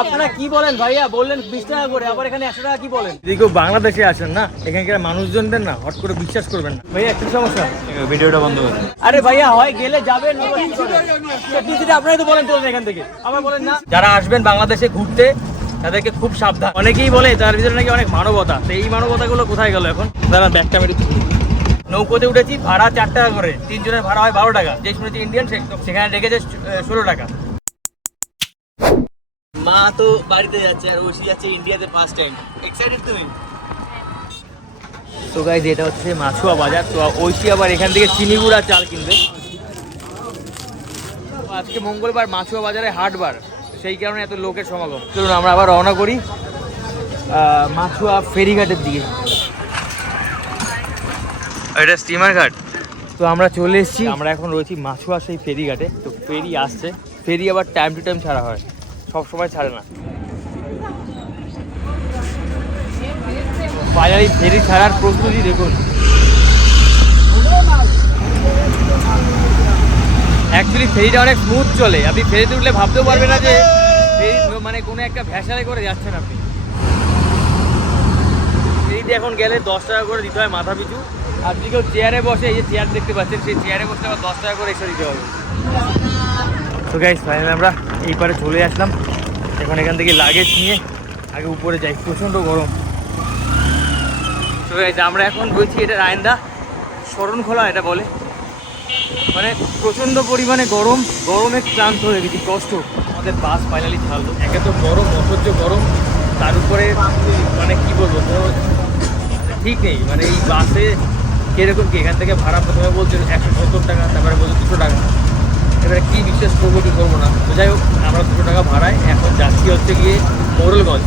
আপনারা কি বলেন ভাইয়া? বললেন 20 টাকা করে, আবার এখানে 100 টাকা কি বলেন? যদি কেউ বাংলাদেশে আসেন না, এখানকার মানুষজনদের না হট করে বিশ্বাস করবেন না। ভাইয়া কি সমস্যা? ভিডিওটা বন্ধ করে। আরে ভাইয়া হয় গেলে যাবেন, আপনারাই তো বলেন চলুন এখান থেকে, আবার বলেন না। যারা আসবেন বাংলাদেশে ঘুরতে তাদেরকে খুব সাবধান। অনেকেই বলে তার ভিতরে নাকি অনেক মানবতা, তো এই মানবতাগুলো কোথায় গেল এখন? দাঁড়ান ব্যাগটা মেরে নৌকোতে উঠেছি, ভাড়া 4 টাকা করে, 3 জনের ভাড়া হয় 12 টাকা। যে শুনেছি ইন্ডিয়ান সেখানে রেখেছে 16 টাকা। মা তো বাড়িতে যাচ্ছে আর ওসি যাচ্ছে ইন্ডিয়াতে ফার্স্ট টাইম। এক্সাইটেড তুমি? তো গাইস এটা হচ্ছে মাছুয়া বাজার। তো ঐশী আবার এখান থেকে চিনিগুড়া চাল কিনবে। আজকে মঙ্গলবার, মাছুয়া বাজারে হাটবার, সেই কারণে এত লোকের সমাগম। চলুন আমরা আবার রওনা করি মাছুয়া ফেরিঘাটের দিকে। এটা স্টিমার ঘাট। তো আমরা চলে এসেছি, আমরা এখন রয়েছি মাছুয়া সেই ফেরিঘাটে। তো ফেরি আসছে, ফেরি আবার টাইম টু টাইম ছাড়া হয়, সব সময় ছাড়ে না। ফাইনালি ফেরি ছাড়ার প্রস্তুতি দেখুন। অ্যাকচুয়ালি ফেরিটা অনেক স্মুথ চলে, আপনি ফেরিতে উঠলে ভাবতেও পারবেন না যে ফেরি মানে কোনো একটা ভ্যাসালে করে যাচ্ছেন আপনি। ফেরিতে এখন গেলে 10 টাকা করে দিতে হয় মাথা পিছু। আর যদি কেউ চেয়ারে বসে, এই যে চেয়ার দেখতে পাচ্ছেন, সেই চেয়ারে বসলে আবার 10 টাকা করে এক্সট্রা দিতে হবে। তো গাইস ফাইনালি আমরা এই পারে চলে আসলাম। এখন এখান থেকে লাগেজ নিয়ে আগে উপরে যাই, প্রচণ্ড গরম। তো গাইস আমরা এখন রয়েছি, এটা রায়ন্দা শরণখোলা এটা বলে। মানে প্রচণ্ড পরিমাণে গরম, গরমে ক্লান্ত হয়ে গেছি, কষ্ট। আমাদের বাস ফাইনালি ছাড়লো। একে তো গরম, অসহ্য গরম, তার উপরে মানে কি বলবো, কোনো ঠিক নেই। মানে এই বাসে কীরকম কি, এখান থেকে ভাড়া প্রথমে বলছে 170 টাকা, তারপরে বলছে 200 টাকা। এবারে কী বিশ্বাস করবো কি করবো না। তো যাই হোক, আমরা 200 টাকা ভাড়ায় এখন যাচ্ছি হচ্ছে গিয়ে মোড়লগঞ্জ।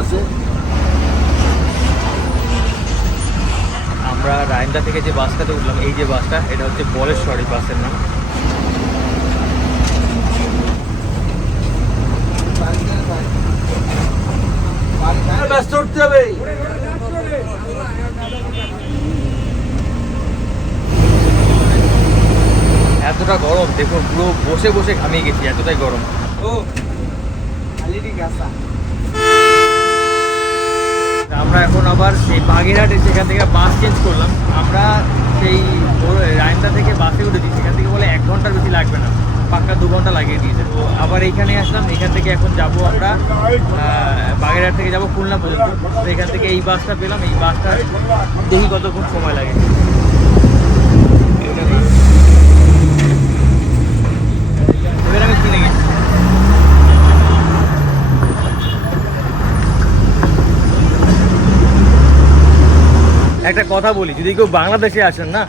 আছে আমরা রায়ন্দা থেকে যে বাসটাতে উঠলাম, এই যে বাসটা, এটা হচ্ছে বলেশ্বরী বাসের নাম। এতটা গরম দেখুন, পুরো বসে বসে ঘামিয়ে গেছি, এতটাই গরম। আমরা এখন আবার সেই বাগেরহাটে, সেখান থেকে বাস চেঞ্জ করলাম। আমরা সেই রায়ন্দা থেকে বাসে উঠেছি, সেখান থেকে বলে 1 ঘন্টার বেশি লাগবে না, পাক্কা 2 ঘন্টা লাগিয়ে দিয়েছে। তো আবার এইখানে আসলাম, এখান থেকে এখন যাব আমরা বাগেরহাট থেকে যাব খুলনা পর্যন্ত। তো এখান থেকে এই বাসটা পেলাম, এই বাসটা দেখি কতক্ষণ সময় লাগে। এবার আমি কিনে গেছি। একটা কথা বলি, যদি কেউ বাংলাদেশে আসেন না,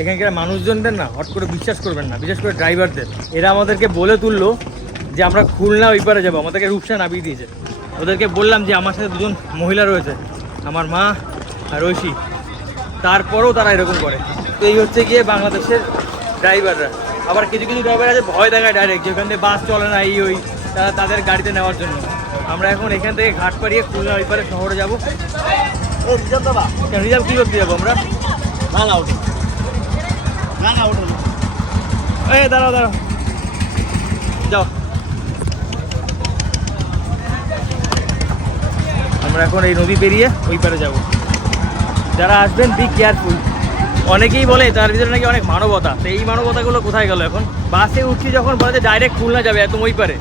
এখানকার মানুষজনদের না হট করে বিশ্বাস করবেন না, বিশেষ করে ড্রাইভারদের। এরা আমাদেরকে বলে তুললো যে আমরা খুলনা ওই পারে যাবো, আমাদেরকে রূপসা নামিয়ে দিয়েছে। ওদেরকে বললাম যে আমার সাথে 2জন মহিলা রয়েছে, আমার মা আর ঐশী, তারপরেও তারা এরকম করে। তো এই হচ্ছে গিয়ে বাংলাদেশের ড্রাইভাররা। আবার কিছু কিছু ড্রাইভার আছে ভয় দেখায় ডাইরেক্ট, যে ওখান থেকে বাস চলে না, এই ওই, তারা তাদের গাড়িতে নেওয়ার জন্য। আমরা এখন এখান থেকে ঘাট পাড়িয়ে খুলনা ওই পারে শহরে যাবো। রিজার্ভ কী করতে যাবো আমরা? দাঁড়াও দাঁড়াও, যাও। আমরা এখন এই নদী পেরিয়ে ওই পারে যাবো। যারা আসবেন বি কেয়ারফুল। অনেকেই বলে তার ভিতরে নাকি অনেক মানবতা, তো এই মানবতাগুলো কোথায় গেল এখন? বাসে উঠছি যখন বলে যে ডাইরেক্ট খুলনা যাবে একদম ওই পারে,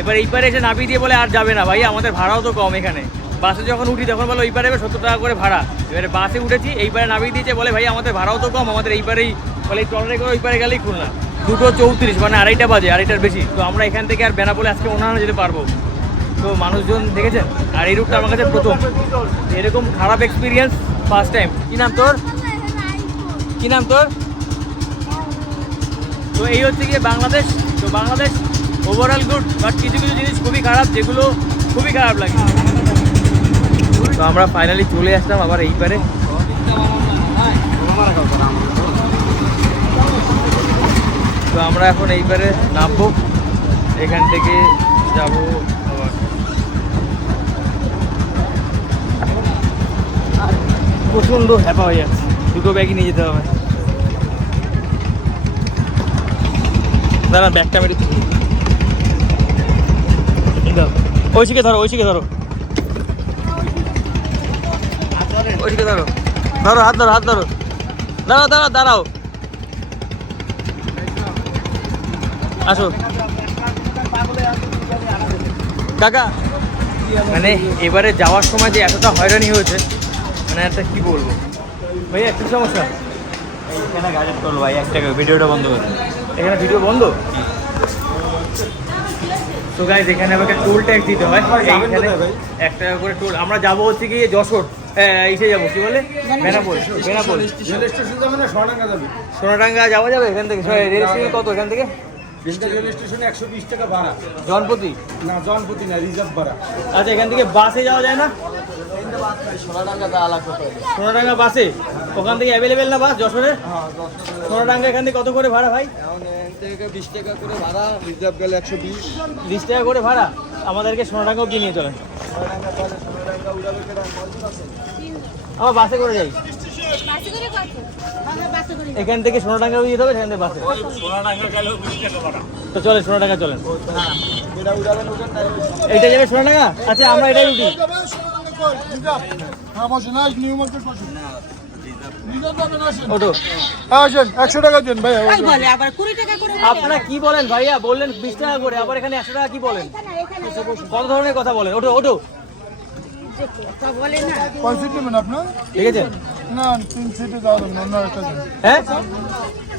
এবার এই পারে এসে নামিয়ে দিয়ে বলে আর যাবে না ভাই, আমাদের ভাড়াও তো কম এখানে। বাসে যখন উঠি তখন বলে ওই পারে 70 টাকা করে ভাড়া। এবারে বাসে উঠেছি, এই পারে নামিয়ে দিয়েছে, বলে ভাই আমাদের ভাড়াও তো কম, আমাদের এই পারেই, বলে এই ট্রলারে করে ওই পারে গেলেই খুলনা। 2:34 মানে 2:30 বাজে, 2:30টার বেশি। তো আমরা এখান থেকে আর বেনাপোলে আজকে অন্যান্য যেতে পারবো। তো মানুষজন দেখেছেন, আর এই রুটটা আমার কাছে প্রথম, এরকম খারাপ এক্সপিরিয়েন্স ফার্স্ট টাইম। কী নাম তোর? কী নাম তোর? তো এই হচ্ছে গিয়ে বাংলাদেশ। তো বাংলাদেশ ওভারঅল গুড, বাট কিছু কিছু জিনিস খুবই খারাপ, যেগুলো খুবই খারাপ লাগে। তো আমরা ফাইনালি চলে আসলাম আবার এই পারে। তো আমরা এখন এই পারে নামবো, এখান থেকে যাব আবার। প্রচণ্ড হ্যাপা হয়ে যাচ্ছে, 2টো ব্যাগই নিয়ে যেতে হবে। দাঁড়া ব্যাগটা মেরে ঐশীকে ধরো, ঐশীকে ধরো, ঐশীকে ধরো, ধরো, হাত ধরো, হাত ধরো, দাঁড়াও দাঁড়াও দাঁড়াও, আসো কাকা। মানে এবারে যাওয়ার সময় যে এতটা হয়রানি হয়েছে, মানে একটা কি বলবো ভাইয়া, কি সমস্যা? এখানে গাড়ি করলো ভাই, একটা ভিডিওটা বন্ধ করে। এখানে ভিডিও বন্ধ। তো গাইস এখানে আমাকে টোল ট্যাক্স দিতে হয়, এইখানে 1 টাকা করে টোল। আমরা যাবো হচ্ছে গিয়ে যশোর, এসে যাবো কি বলে বেনাপোল, বেনাপোল রেল স্টেশন যাবে না সোনাডাঙ্গা যাবে? সোনাডাঙ্গা যাওয়া যাবে এখান থেকে? রেল স্টেশন কত এখান থেকে? রেল স্টেশনে 120 টাকা ভাড়া। জনপতি না জনপতি না, রিজার্ভ ভাড়া। আচ্ছা, এখান থেকে বাসে যাওয়া যায় না? সোনাডাঙ্গা যাওয়া লাগবে। সোনাডাঙ্গা বাসে ওখান থেকে অ্যাভেলেবেল না বাস যশোরে? সোনাডাঙ্গা এখান থেকে কত করে ভাড়া ভাই? এখন এখান থেকে 20 টাকা করে ভাড়া, রিজার্ভ গেলে 120। 20 টাকা করে ভাড়া। আমাদেরকে সোনাডাঙ্গাও কি নিয়ে চলেন, সোনাডাঙ্গা তাহলে সোনাডাঙ্গা উড়াবে কেন? আমার বাসে করে যাই। এখান থেকে সোনাডাঙ্গা যেতে হবে, সেখান থেকে বাসে। তো চলে সোনাডাঙ্গা চলেন। এটা উড়াবেন ওখান থেকে। এইটা যাবে সোনাডাঙ্গা? আচ্ছা আমরা এটাই উঠি। ওটো আসেন 100 টাকা দেন ভাই। আপনারা কি বলেন ভাইয়া? বললেন 20 টাকা করে, আবার এখানে 100 টাকা কি বলেন? কত ধরনের কথা বলেন? ওটো ওটো, কনসিট নেবেন আপনার? ঠিক আছে না 3 সিটে যাওয়া যাবে না, অন্য একটা যান। হ্যাঁ?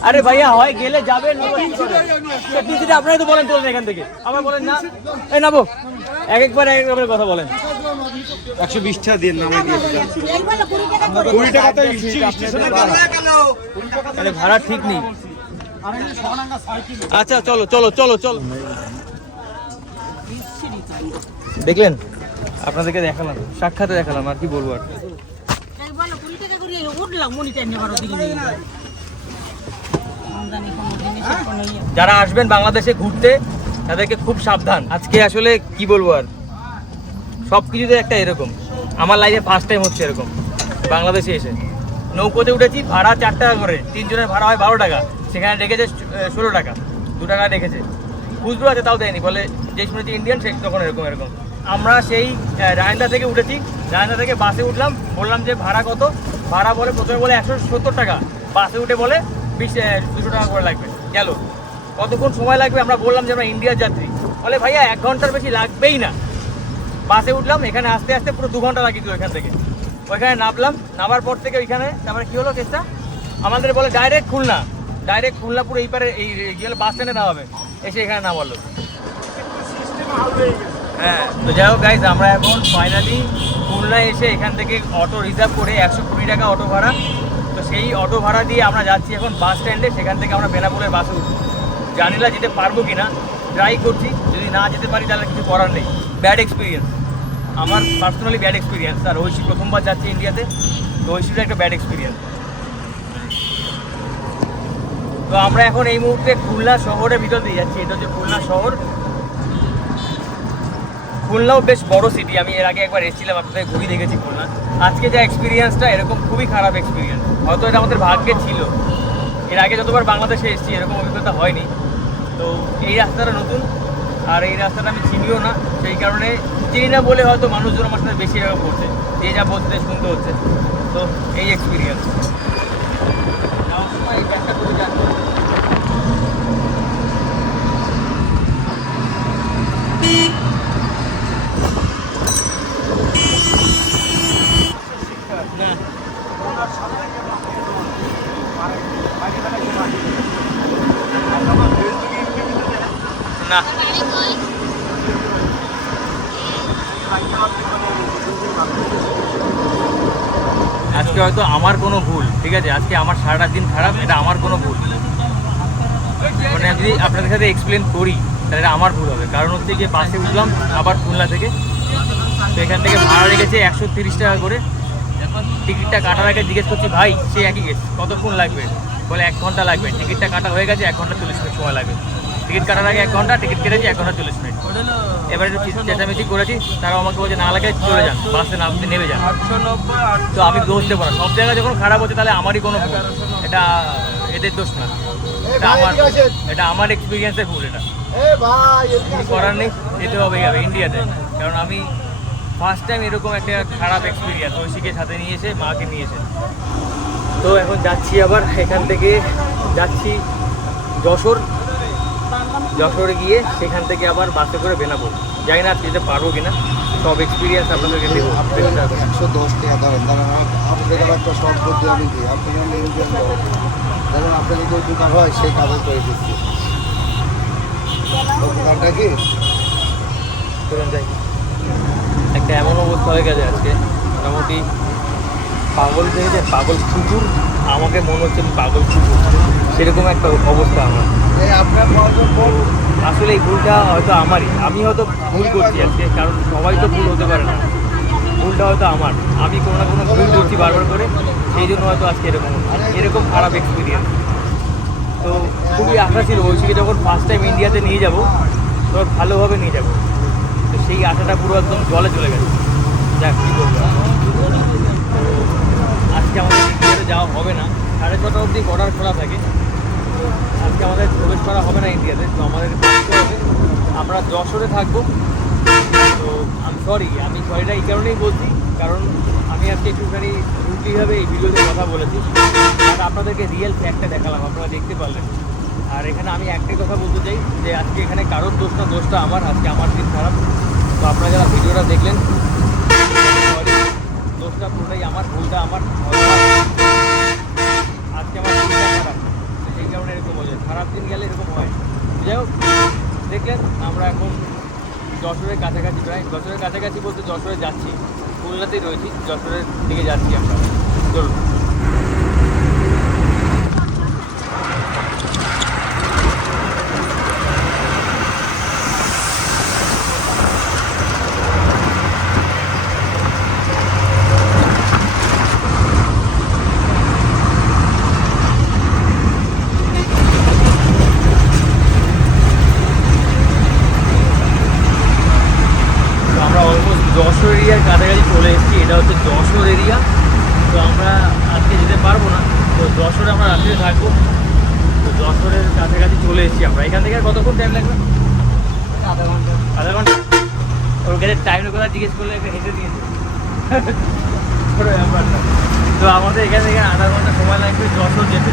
আরে ভাইয়া হয় গেলে যাবেন, তিনটা আপনারাই তো বলেন তোলেন এখান থেকে, আমার বলেন না। এই নাবো, এক একবার এক একবার কথা বলেন। 120 টাকা দিন, নামে দিয়ে দিলাম। 20 টাকা তো স্টেশনে ভাড়া। আরে ভাড়া ঠিক নেই। আচ্ছা চলো চলো চলো চলো। দেখলেন, আপনাদেরকে দেখালাম, সাক্ষাতে দেখালাম, আর কি বলবো আর। যারা আসবেন বাংলাদেশে ঘুরতে তাদেরকে খুব সাবধান। আজকে আসলে কি বলবো আর, সব কিছুতে একটা এরকম, আমার লাইফে ফার্স্ট টাইম হচ্ছে এরকম। বাংলাদেশে এসে নৌকোতে উঠেছি, ভাড়া 4 টাকা করে, 3 জনের ভাড়া হয় 12 টাকা, সেখানে রেখেছে 16 টাকা, 2 টাকা রেখেছে। খুচরো আছে তাও দেয়নি, বলে যে শুনেছি ইন্ডিয়ান, সে তখন এরকম এরকম। আমরা সেই রায়ন্দা থেকে উঠেছি, রায়ন্দা থেকে বাসে উঠলাম, বললাম যে ভাড়া কত? ভাড়া বলে প্রথমে বলে 170 টাকা, বাসে উঠে বলে 200 টাকা করে লাগবে। গেল কতক্ষণ সময় লাগবে? আমরা বললাম যে আমরা ইন্ডিয়ার যাত্রী, বলে ভাইয়া 1 ঘন্টার বেশি লাগবেই না। বাসে উঠলাম, এখানে আসতে আসতে পুরো 2 ঘন্টা লাগিয়ে দিল। এখান থেকে ওইখানে নামলাম, নামার পর থেকে ওইখানে তারপরে কী হলো কেসটা, আমাদের বলে ডাইরেক্ট খুলনা, ডাইরেক্ট খুলনা পুরো এই পারে এই গেলে বাস স্ট্যান্ডে নামাবে, এসে এখানে নামালো। হ্যাঁ, তো যাই হোক গাইজ, আমরা এখন ফাইনালি খুলনায় এসে এখান থেকে অটো রিজার্ভ করে 120 টাকা অটো ভাড়া, তো সেই অটো ভাড়া দিয়ে আমরা যাচ্ছি এখন বাস স্ট্যান্ডে। সেখান থেকে আমরা বেনাপোলের বাসে উঠবো। জানি না যেতে পারবো কি না, ট্রাই করছি, যদি না যেতে পারি তাহলে কিছু করার নেই। ব্যাড এক্সপিরিয়েন্স, আমার পার্সোনালি ব্যাড এক্সপিরিয়েন্স। আর ঐশী প্রথমবার যাচ্ছে ইন্ডিয়াতে, তো ঐশীর একটা ব্যাড এক্সপিরিয়েন্স। তো আমরা এখন এই মুহূর্তে খুলনা শহরের ভিতর দিয়ে যাচ্ছি। এটা হচ্ছে খুলনা শহর। খুলনাও বেশ বড় সিটি, আমি এর আগে একবার এসেছিলাম, আপনাদের ঘুরে দেখেছি খুলনা। আজকে যা এক্সপিরিয়েন্সটা, এরকম খুবই খারাপ এক্সপিরিয়েন্স। হয়তো এটা আমাদের ভাগ্যে ছিল, এর আগে যতবার বাংলাদেশে এসেছি এরকম অভিজ্ঞতা হয়নি। তো এই রাস্তাটা নতুন, আর এই রাস্তাটা আমি চিনিও না, সেই কারণে চিনি না বলে হয়তো মানুষজন আমার সাথে বেশি এরকম করছে, যে যা বলতে শুনতে হচ্ছে। তো এই এক্সপিরিয়েন্স। না আজকে হয়তো আমার কোনো ভুল, ঠিক আছে, আজকে আমার সারাটা দিন খারাপ, এটা আমার কোনো ভুল। মানে যদি আপনাদের সাথে এক্সপ্লেন করি তাহলে এটা আমার ভুল হবে। কারণ হচ্ছে গিয়ে বাসে উঠলাম আবার খুলনা থেকে, তো এখান থেকে ভাড়া রেখেছে 130 টাকা করে। টিকিটটা কাটার আগে জিজ্ঞেস করছি, ভাই সে একই গেছে, কতক্ষণ লাগবে? বলে 1 ঘন্টা লাগবে। টিকিটটা কাটা হয়ে গেছে, 1 ঘন্টা 40 মিনিট সময় লাগবে। টিকিট কাটার আগে 1 ঘন্টা, টিকিট কেটেছি 1 ঘন্টা 40 মিনিট। এবারে একটু চেঁচামেচি করেছি, তারা আমাকে বলছে না লাগে চলে যান, বাসে নামতে নেমে যান। তো আমি দোষ দেবো না, সব জায়গায় যখন খারাপ হচ্ছে তাহলে আমারই কোনো ভুল, এটা এদের দোষ না, এটা আমার এক্সপিরিয়েন্সের ভুল। এটা কিছু করার নেই, যেতে হবে ইন্ডিয়াতে। কারণ আমি ফার্স্ট টাইম এরকম একটা খারাপ এক্সপিরিয়েন্স, ঐশীকে সাথে নিয়ে এসে মাকে নিয়ে এসে। তো এখন যাচ্ছি আবার, এখান থেকে যাচ্ছি যশোরে গিয়ে সেখান থেকে আবার বাসে করে বেনাপোল। জানি না যেতে পারবো কিনা, সব এক্সপিরিয়েন্স আপনাদেরকে দেবো। 110 টাকা দাঁড়ান দাঁড়ান, আপনাদের একটা শর্ট বুদ্ধি আমি দিই, আপনি যেমন ইন্ডিয়ান ধরুন আপনার যদি উপকার হয় সেই কাজে করে দিচ্ছি। উপকারটা কি? চলুন যাই। একটা এমন অবস্থা হয়ে গেছে আজকে, মোটামুটি পাগল হয়েছে, পাগল কুকুর। আমাকে মনে হচ্ছে আমি পাগল কুকুর, সেরকম একটা অবস্থা আমার। এই আপনার আসলে এই ভুলটা হয়তো আমারই, আমি হয়তো ভুল করছি আজকে, কারণ সবাই তো ভুল হতে পারে না। ভুলটা হয়তো আমার, আমি কোনো না কোনো ভুল করছি বারবার করে, সেই জন্য হয়তো আজকে এরকম খারাপ এক্সপিরিয়েন্স। তো খুবই আশা ছিল ঐশীকে যখন ফার্স্ট টাইম ইন্ডিয়াতে নিয়ে যাব তখন ভালোভাবে নিয়ে যাব, তো সেই আশাটা পুরো একদম জলে চলে গেছে। যাক, কী করবো। তো আজকে আমাদের ইন্ডিয়াতে যাওয়া হবে না, 6:30 অবধি অর্ডার খোলা থাকে। তো আজকে আমাদের প্রবেশ করা হবে না ইন্ডিয়াতে, তো আমাদের থাকতে হবে, আমরা যশোরে থাকবো। তো আমি সরিটা এই কারণেই বলছি, কারণ আমি আজকে একটুখানি উল্টিভাবে এই ভিডিওতে কথা বলেছি, আর আপনাদেরকে রিয়েল ফ্যাক্টটা দেখালাম, আপনারা দেখতে পারলেন। আর এখানে আমি একটাই কথা বলতে চাই যে আজকে এখানে কারোর দোষ না, দোষটা আমার। আজকে আমার দিন খারাপ। তো আপনারা যারা ভিডিওটা দেখলেন, সরি, দোষটা পুরোটাই আমার, ভুলটা আমার। আজকে আমার দিনটা খারাপ, সেই কারণে এরকম হয়ে যায়। খারাপ দিন গেলে এরকম হয়। যাই হোক, দেখলেন আমরা এখন যশোরের কাছাকাছি, প্রায় যশোরের কাছাকাছি বলতে যশোরে যাচ্ছি, খুলনাতেই রয়েছি, যশোরের দিকে যাচ্ছি আমরা। চলুন। আমরা অলমোস্ট যশোর এরিয়ার কাছাকাছি চলে এসেছি। এটা হচ্ছে যশোর এরিয়া। তো আমরা আজকে যেতে পারবো না, তো যশোরে আমরা রাত্রে থাকবো। তো যশোরের কাছাকাছি চলে এসেছি আমরা। এখান থেকে আর কতক্ষণ টাইম লাগবে? আধা ঘন্টা। ওর কাছে টাইমের কথা জিজ্ঞেস করলে একটা হেঁটে দিয়েছে। পুরো ব্যাপারটা। তো আমাদের এখান থেকে আধা ঘন্টা সময় লাগবে যশোর যেতে।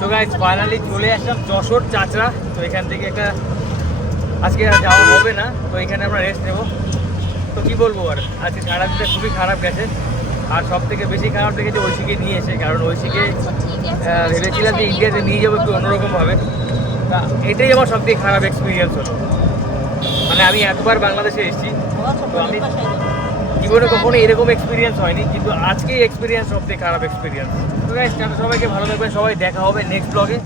তো গাইস, ফাইনালি চলে আসলাম যশোর চাচড়া। তো এখান থেকে আজকে আর যাওয়া হবে না, তো এখানে আমরা রেস্ট নেবো। তো কী বলবো, আর আজকে সারাদিনটা খুবই খারাপ গেছে। আর সব থেকে বেশি খারাপ লেগেছে ঐশীকে নিয়ে এসে, কারণ ঐশীকে ভেবেছিলাম যে ইন্ডিয়াতে নিয়ে যাবো একটু অন্যরকমভাবে। তা এটাই আমার সব থেকে খারাপ এক্সপিরিয়েন্স হলো। মানে আমি একবার বাংলাদেশে এসেছি, তো আমি জীবনে কখনো এরকম এক্সপিরিয়েন্স হয়নি, কিন্তু আজকেই এক্সপিরিয়েন্স সব থেকে খারাপ এক্সপিরিয়েন্স। তো গাইস, সবাইকে ভালো থাকবেন, সবাই দেখা হবে নেক্সট ব্লগে।